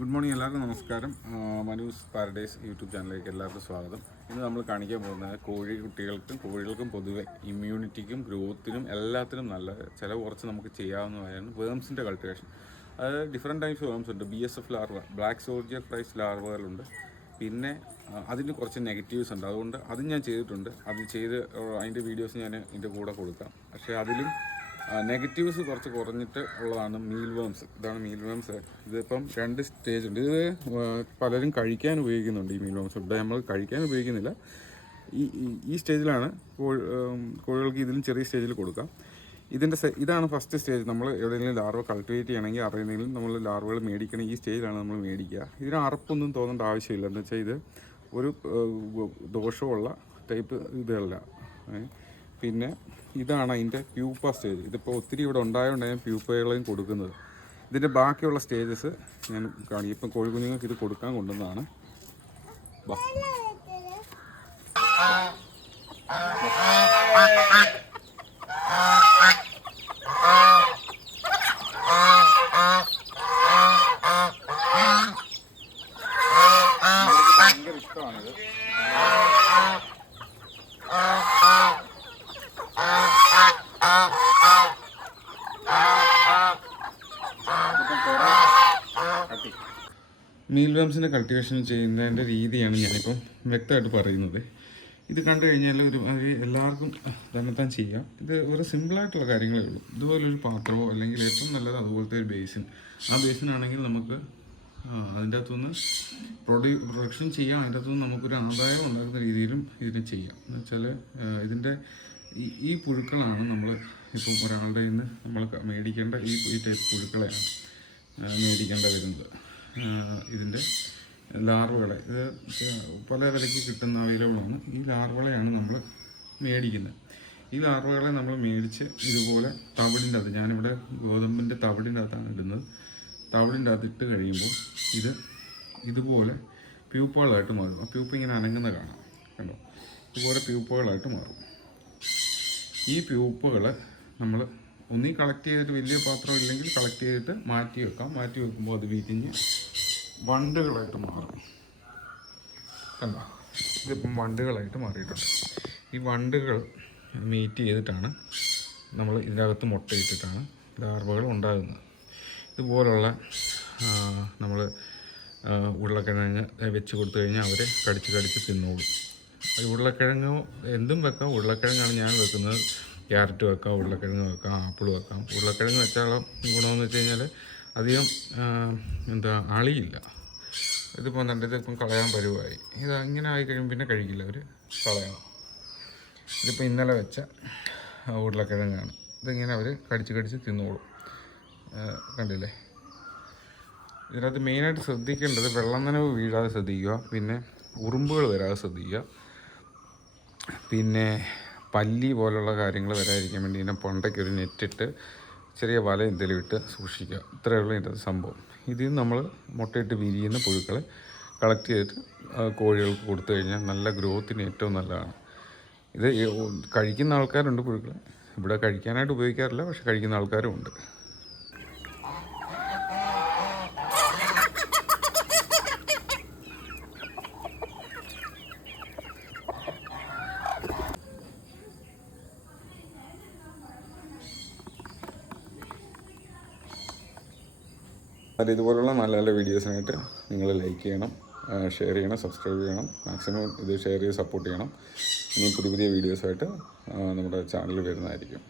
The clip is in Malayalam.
ഗുഡ് മോർണിംഗ്, എല്ലാവർക്കും നമസ്കാരം. മനൂസ് പാരഡൈസ് യൂട്യൂബ് ചാനലിലേക്ക് എല്ലാവർക്കും സ്വാഗതം. ഇന്ന് നമ്മൾ കാണിക്കാൻ പോകുന്നത് കോഴികൾക്കും പൊതുവെ ഇമ്മ്യൂണിറ്റിക്കും ഗ്രോത്തിനും എല്ലാത്തിനും നല്ല ചിലവ് കുറച്ച് നമുക്ക് ചെയ്യാവുന്നതാണ് വേംസിൻ്റെ കൾട്ടിവേഷൻ. അതായത് ഡിഫറെൻറ്റ് ടൈപ്സ് വേംസ് ഉണ്ട്. BSF larva, black soldier flies ലാർവകളുണ്ട്. പിന്നെ അതിന് കുറച്ച് നെഗറ്റീവ്സ് ഉണ്ട്. അതുകൊണ്ട് അതും ഞാൻ ചെയ്തിട്ടുണ്ട്. അത് ചെയ്ത് അതിൻ്റെ വീഡിയോസ് ഞാൻ ഇതിൻ്റെ കൂടെ കൊടുക്കാം. പക്ഷേ അതിലും നെഗറ്റീവ്സ് കുറച്ച് കുറഞ്ഞിട്ട് ഉള്ളതാണ് മീൽ വേംസ്. ഇതാണ് മീൽ വേംസ്. ഇതിപ്പം 2 സ്റ്റേജ് ഉണ്ട്. ഇത് പലരും കഴിക്കാൻ ഉപയോഗിക്കുന്നുണ്ട്. ഈ മീൽ വേംസ് ഇവിടെ നമ്മൾ കഴിക്കാൻ ഉപയോഗിക്കുന്നില്ല. ഈ സ്റ്റേജിലാണ് കോഴികൾക്ക് ഇതിലും ചെറിയ സ്റ്റേജിൽ കൊടുക്കാം. ഇതാണ് ഫസ്റ്റ് സ്റ്റേജ്. നമ്മൾ എവിടെയെങ്കിലും ലാർവ കൾട്ടിവേറ്റ് ചെയ്യണമെങ്കിൽ അറിയുന്നെങ്കിലും നമ്മൾ ലാർവകൾ മേടിക്കണം. ഈ സ്റ്റേജിലാണ് നമ്മൾ മേടിക്കുക. ഇതിന് അറപ്പൊന്നും തോന്നേണ്ട ആവശ്യമില്ല. എന്ന് വെച്ചാൽ ഇത് ഒരു ദോഷമുള്ള ടൈപ്പ് ഇതല്ല. പിന്നെ ഇതാണ് അതിൻ്റെ പ്യൂപ്പ സ്റ്റേജ്. ഇതിപ്പോൾ ഒത്തിരി ഇവിടെ ഉണ്ടായതുകൊണ്ട് ഞാൻ പ്യൂപ്പകളെയും കൊടുക്കുന്നത്. ഇതിൻ്റെ ബാക്കിയുള്ള സ്റ്റേജസ് ഞാൻ കാണിക്കും. ഇപ്പം കോഴിക്കുഞ്ഞുങ്ങൾക്ക് ഇത് കൊടുക്കാൻ കൊണ്ടുവന്നതാണ്. ഭയങ്കര ഇഷ്ടമാണിത്. മീൽ വേംസിൻ്റെ കൾട്ടിവേഷൻ ചെയ്യുന്നതിൻ്റെ രീതിയാണ് ഞാനിപ്പം വ്യക്തമായിട്ട് പറയുന്നത്. ഇത് കണ്ടു കഴിഞ്ഞാൽ എല്ലാവർക്കും തന്നെത്താൻ ചെയ്യാം. ഇത് ഒരു സിമ്പിളായിട്ടുള്ള കാര്യങ്ങളേ ഉള്ളൂ. ഇതുപോലൊരു പാത്രമോ അല്ലെങ്കിൽ ഏറ്റവും നല്ലത് അതുപോലത്തെ ഒരു ബേസിൻ. ആ ബേസിനാണെങ്കിൽ നമുക്ക് അതിൻ്റെ അകത്തുനിന്ന് പ്രൊഡക്ഷൻ ചെയ്യാം. അതിൻ്റെ അകത്തുനിന്ന് നമുക്കൊരു ആദായം ഉണ്ടാക്കുന്ന രീതിയിലും ഇതിനെ ചെയ്യാം. എന്ന് വെച്ചാൽ ഇതിൻ്റെ ഈ പുഴുക്കളാണ് നമ്മൾ ഇപ്പം ഒരാളുടെ നിന്ന് നമ്മൾ മേടിക്കേണ്ട ഈ ടൈപ്പ് പുഴുക്കളെയാണ് മേടിക്കേണ്ട വരുന്നത്. ഇതിൻ്റെ ലാർവകളെ ഇത് പല വിലയ്ക്ക് കിട്ടുന്ന അവൈലബിളാണ്. ഈ ലാർവകളെയാണ് നമ്മൾ മേടിക്കുന്നത്. ഈ ലാർവകളെ നമ്മൾ മേടിച്ച് ഇതുപോലെ തവിടിൻ്റെ അകത്ത്, ഞാനിവിടെ ഗോതമ്പിൻ്റെ തവിടിൻ്റെ അകത്താണ് ഇടുന്നത്. തവിടിൻ്റെ അകത്ത് ഇട്ട് കഴിയുമ്പോൾ ഇതുപോലെ പ്യൂപ്പകളായിട്ട് മാറും. ആ പ്യൂപ്പ ഇങ്ങനെ അനങ്ങുന്ന കാണാം, കണ്ടോ? ഇതുപോലെ പ്യൂപ്പകളായിട്ട് മാറും. ഈ പ്യൂപ്പകൾ നമ്മൾ ഒന്നീ കളക്ട് ചെയ്തിട്ട് വലിയ പാത്രം ഇല്ലെങ്കിൽ കളക്ട് ചെയ്തിട്ട് മാറ്റി വെക്കാം. മാറ്റി വെക്കുമ്പോൾ അത് വിരിഞ്ഞ് വണ്ടുകളായിട്ട് മാറും. കണ്ടോ? ഇതിപ്പം വണ്ടുകളായിട്ട് മാറിയിട്ടുണ്ട്. ഈ വണ്ടുകൾ മീറ്റ് ചെയ്തിട്ടാണ് നമ്മൾ ഇതിനകത്ത് മുട്ടയിട്ടിട്ടാണ് ലാർവകൾ ഉണ്ടാകുന്നത്. ഇതുപോലുള്ള നമ്മൾ ഉരുളക്കിഴങ്ങ് വെച്ച് കൊടുത്തു കഴിഞ്ഞാൽ അവർ കടിച്ച് തിന്നോളും. ഉരുളക്കിഴങ്ങ് എന്തും വെക്കാം. ഉരുളക്കിഴങ്ങാണ് ഞാൻ വെക്കുന്നത്. ക്യാരറ്റ് വെക്കാം, ഉരുളക്കിഴങ്ങ് വെക്കാം, ആപ്പിൾ വെക്കാം. ഉരുളക്കിഴങ്ങ് വെച്ചാൽ ഗുണമെന്ന് വെച്ച് കഴിഞ്ഞാൽ അധികം അളിയില്ല. ഇതിപ്പോൾ ഇതിപ്പം കളയാൻ പരുവായി. ഇത് ഇങ്ങനെ ആയിക്കഴിയുമ്പോൾ പിന്നെ കഴിക്കില്ല, അവർ കളയണം. ഇതിപ്പോൾ ഇന്നലെ വെച്ച ഉരുളക്കിഴങ്ങാണ്. ഇതിങ്ങനെ അവർ കടിച്ച് തിന്നോളും. കണ്ടില്ലേ? ഇതിനകത്ത് മെയിനായിട്ട് ശ്രദ്ധിക്കേണ്ടത് വെള്ളം നനവ് വീഴാതെ ശ്രദ്ധിക്കുക. പിന്നെ ഉറുമ്പുകൾ വരാതെ ശ്രദ്ധിക്കുക. പിന്നെ പല്ലി പോലുള്ള കാര്യങ്ങൾ വരാതിരിക്കാൻ വേണ്ടി ഇതിനെ പൊണ്ടയ്ക്കൊരു നെറ്റിട്ട് ചെറിയ വല എന്തെങ്കിലും ഇട്ട് സൂക്ഷിക്കുക. ഇത്രയേ ഉള്ളൂ ഇതിൻ്റെ സംഭവം. ഇതിൽ നമ്മൾ മുട്ടയിട്ട് വിരിയുന്ന പുഴുക്കളെ കളക്ട് ചെയ്തിട്ട് കോഴികൾക്ക് കൊടുത്തു കഴിഞ്ഞാൽ നല്ല ഗ്രോത്തിന് ഏറ്റവും നല്ലതാണ്. ഇത് കഴിക്കുന്ന ആൾക്കാരുണ്ട് പുഴുക്കളെ. ഇവിടെ കഴിക്കാനായിട്ട് ഉപയോഗിക്കാറില്ല, പക്ഷെ കഴിക്കുന്ന ആൾക്കാരും ഉണ്ട്. ഇതുപോലുള്ള നല്ല നല്ല വീഡിയോസിനായിട്ട് നിങ്ങൾ ലൈക്ക് ചെയ്യണം, ഷെയർ ചെയ്യണം, സബ്സ്ക്രൈബ് ചെയ്യണം. മാക്സിമം ഇത് ഷെയർ ചെയ്ത് സപ്പോർട്ട് ചെയ്യണം. ഇനി പുതിയ വീഡിയോസായിട്ട് നമ്മുടെ ചാനലിൽ വരുന്നതായിരിക്കും.